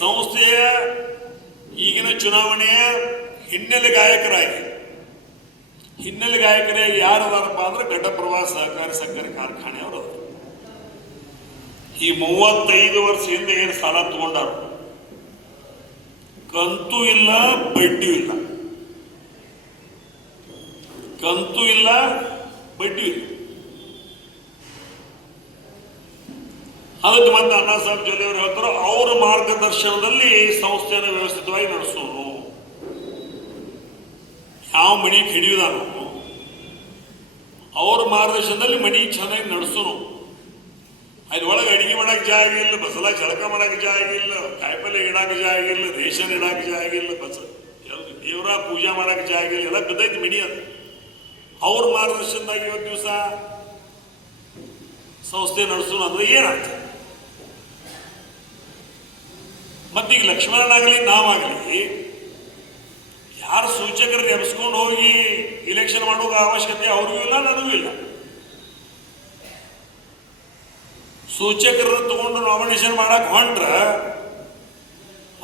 ಸಂಸ್ಥೆಯ ಈಗಿನ ಚುನಾವಣೆಯ ಹಿನ್ನೆಲೆ ಗಾಯಕರಾಗಿ ಯಾರದಾರಪ್ಪ ಅಂದ್ರೆ ಘಟಪ್ರಭಾ ಸಹಕಾರಿ ಸಕ್ಕರೆ ಕಾರ್ಖಾನೆಯವರು. ಈ 35 ವರ್ಷ ಹಿಂದೆ ಏನು ಸಾಲ ತಗೊಂಡಾರ, ಕಂತು ಇಲ್ಲ ಬಡ್ಡಿ ಇಲ್ಲ, ಅದಕ್ಕೆ ಮತ್ತೆ ಅಣ್ಣಾ ಸಾಹೇಬ್ ಜೊಲ್ಲೆ ಅವರು ಹೇಳ್ತಾರೋ ಅವರ ಮಾರ್ಗದರ್ಶನದಲ್ಲಿ ಸಂಸ್ಥೆಯನ್ನು ವ್ಯವಸ್ಥಿತವಾಗಿ ನಡೆಸೋನು. ಯಾವ ಮನೆಗೆ ಹಿಡಿಯುದಾನು ಅವ್ರ ಮಾರ್ಗದರ್ಶನದಲ್ಲಿ ಮನೆ ಚೆನ್ನಾಗಿ ನಡೆಸೋನು. ಅದ್ರೊಳಗೆ ಅಡಿಗೆ ಮಾಡಕ್ಕೆ ಜಾಗ ಇಲ್ಲ, ಬಸಲ ಜಳಕ ಮಾಡಕ್ಕೆ ಜಾಗ ಇಲ್ಲ, ಕಾಯಿಪಲ್ಲೆ ಇಡಕ್ಕೆ ಜಾಗ ಇಲ್ಲ, ರೇಷನ್ ಇಡಕ್ಕೆ ಜಾಗ ಇಲ್ಲ, ದೇವರ ಪೂಜಾ ಮಾಡಕ್ಕೆ ಜಾಗ ಇಲ್ಲ, ಎಲ್ಲ ಬಿದ್ದೈತಿ ಮನಿ. ಅದು ಅವ್ರ ಮಾರ್ಗದರ್ಶನದಾಗ ಇವತ್ತು ದಿವಸ ಸಂಸ್ಥೆ ನಡೆಸೋನು ಅಂದ್ರೆ ಏನಾಗ್ತದೆ? ಮತ್ತೀಗ ಲಕ್ಷ್ಮಣನಾಗಲಿ ನಾವಾಗಲಿ ಯಾರು ಸೂಚಕರು ಎಬ್ಸ್ಕೊಂಡು ಹೋಗಿ ಇಲೆಕ್ಷನ್ ಮಾಡುವ ಅವಶ್ಯಕತೆ ಅವ್ರಿಗೂ ಇಲ್ಲ, ನನಗೂ ಇಲ್ಲ. ಸೂಚಕರನ್ನು ತಗೊಂಡು ನಾಮಿನೇಷನ್ ಮಾಡಕ್ ಹೊಂಟ್ರ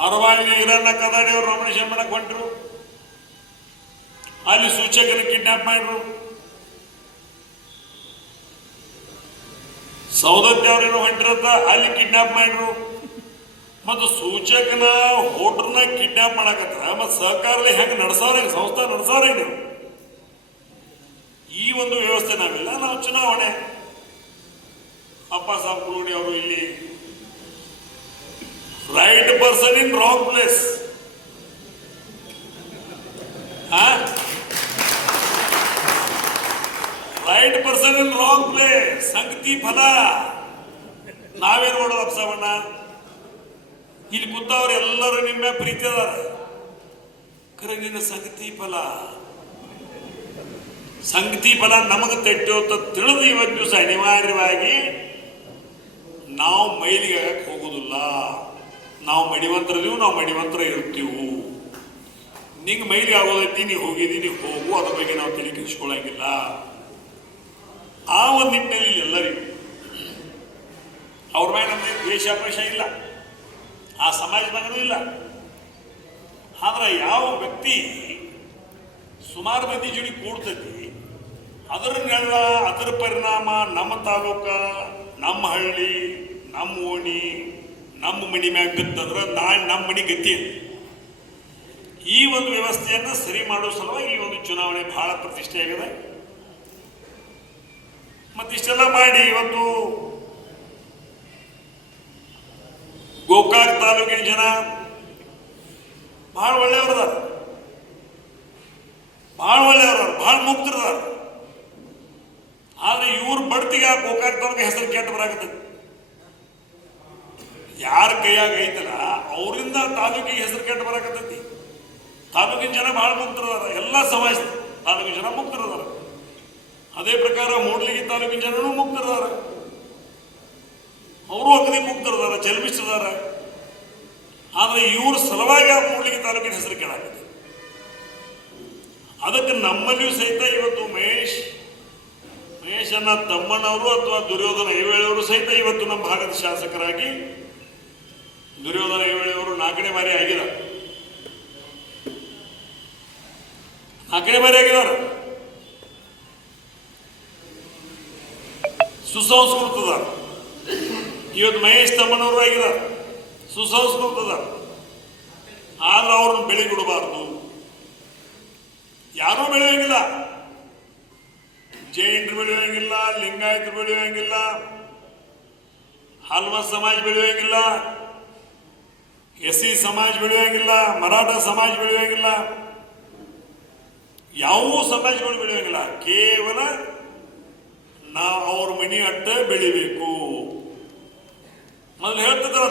ಅರವಾಗಿ ಹಿರಣ್ಣ ಕದಾಡಿ ಅವರು ನಾಮಿನೇಷನ್ ಮಾಡಕ್ ಹೊಂಟ್ರು, ಅಲ್ಲಿ ಸೂಚಕರ ಕಿಡ್ನಾಪ್ ಮಾಡ್ರು. ಸೌದತ್ತಿ ಅವ್ರೇನೋ ಹೊಂಟಿರತ್ತ ಅಲ್ಲಿ ಕಿಡ್ನಾಪ್ ಮಾಡ್ರು. ಮತ್ತು ಸೂಚಕನ ಹೋಟ್ರನ್ನ ಕಿಡ್ನಾಪ್ ಮಾಡಕತ್ರ ಮತ್ತು ಸಹಕಾರದಲ್ಲಿ ಹೆಂಗೆ ನಡೆಸೋರೆ, ಸಂಸ್ಥೆ ನಡೆಸೋರೆ ನೀವು. ಈ ಒಂದು ವ್ಯವಸ್ಥೆ ನಾವಿಲ್ಲ. ನಾವು ಚುನಾವಣೆ ಅಪ್ಪ ಸಾಬ್ ಕುರುಡಿ ಅವರು ಇಲ್ಲಿ right person in wrong place, right person in wrong place, ಸಂಗತಿ ಫಲ. ನಾವೇನು ಮಾಡೋದು ಅಪ್ಸವಣ್ಣ, ಇಲ್ಲಿ ಕೂತವ್ರು ಎಲ್ಲರೂ ನಿಮ್ಮ ಪ್ರೀತಿ ಅದಾರ, ಕರಗಿನ ಸಂಗತಿ ಫಲ ನಮಗೆ ತೆಟ್ಟೋತ ತಿಳಿದು ಇವತ್ತು ದಿವಸ ಅನಿವಾರ್ಯವಾಗಿ ನಾವು ಮೈಲಿಗೆ ಆಗಕ್ಕೆ ಹೋಗುದಿಲ್ಲ. ನಾವು ಮಡಿವಂತರದೀವು, ನಾವು ಮಡಿವಂತರ ಇರ್ತೀವು. ನಿಂಗೆ ಮೈಲಿಗೆ ಆಗೋದೈತಿ, ನೀ ಹೋಗಿದ್ದೀನಿ, ಹೋಗು, ಅದ್ರ ಬಗ್ಗೆ ನಾವು ತಲೆ ಕೆಡಿಸ್ಕೊಳ್ಳಂಗಿಲ್ಲ. ಆ ಒಂದು ನಿಟ್ಟಿನಲ್ಲಿ ಎಲ್ಲರಿಗೂ ಅವ್ರ ಮೇಲೆ ನಮಗೆ ದ್ವೇಷಾಪೇಷ ಇಲ್ಲ, ಆ ಸಮಾಜದಾಗೂ ಇಲ್ಲ. ಆದ್ರೆ ಯಾವ ವ್ಯಕ್ತಿ ಸುಮಾರು ಮಂದಿ ಜೋಡಿ ಕೂಡ್ತೈತಿ, ಅದರ ಪರಿಣಾಮ ನಮ್ಮ ತಾಲೂಕ, ನಮ್ಮ ಹಳ್ಳಿ, ನಮ್ಮ ಓಣಿ, ನಮ್ಮ ಮನಿ ಮ್ಯಾಗ ಬಿತ್ತಂದ್ರೆ ನಾಳೆ ನಮ್ಮ ಮನಿ ಗತಿ. ಈ ಒಂದು ವ್ಯವಸ್ಥೆಯನ್ನು ಸರಿ ಮಾಡೋ ಸಲುವಾಗಿ ಈ ಒಂದು ಚುನಾವಣೆ ಬಹಳ ಪ್ರತಿಷ್ಠೆ ಆಗಿದೆ. ಮತ್ತಿಷ್ಟೆಲ್ಲ ಮಾಡಿ ಇವತ್ತು ಗೋಕಾಕ್ ತಾಲೂಕಿನ ಜನ ಬಹಳ ಒಳ್ಳೆಯವ್ರದಾರ, ಬಹಳ ಮುಕ್ತರದಾರ. ಆದ್ರೆ ಇವ್ರ ಬಡ್ತಿಗೆ ಗೋಕಾಕ್ ತಾಲೂಕು ಹೆಸರು ಕೆಟ್ಟ ಬರಾಕತ್ತೈತಿ. ಯಾರ ಕೈಯಾಗ ಐತಲ್ಲ ಅವರಿಂದ ತಾಲೂಕಿಗೆ ಹೆಸರು ಕೆಟ್ಟ ಬರಾಕತ್ತೈತಿ. ತಾಲೂಕಿನ ಜನ ಬಹಳ ಮುಕ್ತರದಾರ, ಎಲ್ಲ ಸಮಾಜ ತಾಲೂಕಿನ ಜನ ಮುಕ್ತರದಾರ. ಅದೇ ಪ್ರಕಾರ ಮೂಡ್ಲಿಗಿ ತಾಲೂಕಿನ ಜನನೂ ಮುಕ್ತರದಾರ, ಅವರು ಅಗದಿ ಮುಕ್ತರದಾರ, ಚಲಮಿಸ್ತದಾರ. ಆದ್ರೆ ಇವ್ರ ಸಲುವಾಗಿ ಆ ಮೂಡ್ಲಿಗಿ ತಾಲೂಕಿನ ಹೆಸರು ಕೇಳಾಕತ್ತೆ. ಅದಕ್ಕೆ ನಮ್ಮಲ್ಲಿಯೂ ಸಹಿತ ಇವತ್ತು ಮಹೇಶನ ತಮ್ಮನವರು ಅಥವಾ ದುರ್ಯೋಧನ ಐವೇಳಿಯವರು ಸಹಿತ ಇವತ್ತು ನಮ್ಮ ಭಾಗದ ಶಾಸಕರಾಗಿ ದುರ್ಯೋಧನ ಐವೇಳಿಯವರು 4ನೇ ಬಾರಿ ಆಗಿದ್ದಾರೆ. ಸುಸಂಸ್ಕೃತದ ಇವತ್ತು ಮಹೇಶ್ ತಮ್ಮನವರು ಆಗಿದ್ದಾರೆ, ಸುಸಂಸ್ಕೃತದ. ಆದ್ರೆ ಅವ್ರನ್ನ ಬೆಳೆಗಿಡಬಾರ್ದು, ಯಾರೂ ಬೆಳೆಯೋಂಗಿಲ್ಲ. ಜೈನರು ಬೆಳೆಯೋಂಗಿಲ್ಲ, ಲಿಂಗಾಯತರು ಬೆಳೆಯೋಂಗಿಲ್ಲ, ಹಲ್ಮ ಸಮಾಜ ಬೆಳೆಯೋಂಗಿಲ್ಲ, SC ಸಮಾಜ ಬೆಳೆಯೋಂಗಿಲ್ಲ, ಮರಾಠ ಸಮಾಜ ಬೆಳೆಯೋಂಗಿಲ್ಲ, ಯಾವ ಸಮಾಜಗಳು ಬೆಳೆಯೋಂಗಿಲ್ಲ. ಕೇವಲ ನಾವು ಅವ್ರ ಮನಿ ಅಟ್ಟ ಬೆಳಿಬೇಕು. ಮೊದಲು ಹೇಳ್ತಿದ್ರ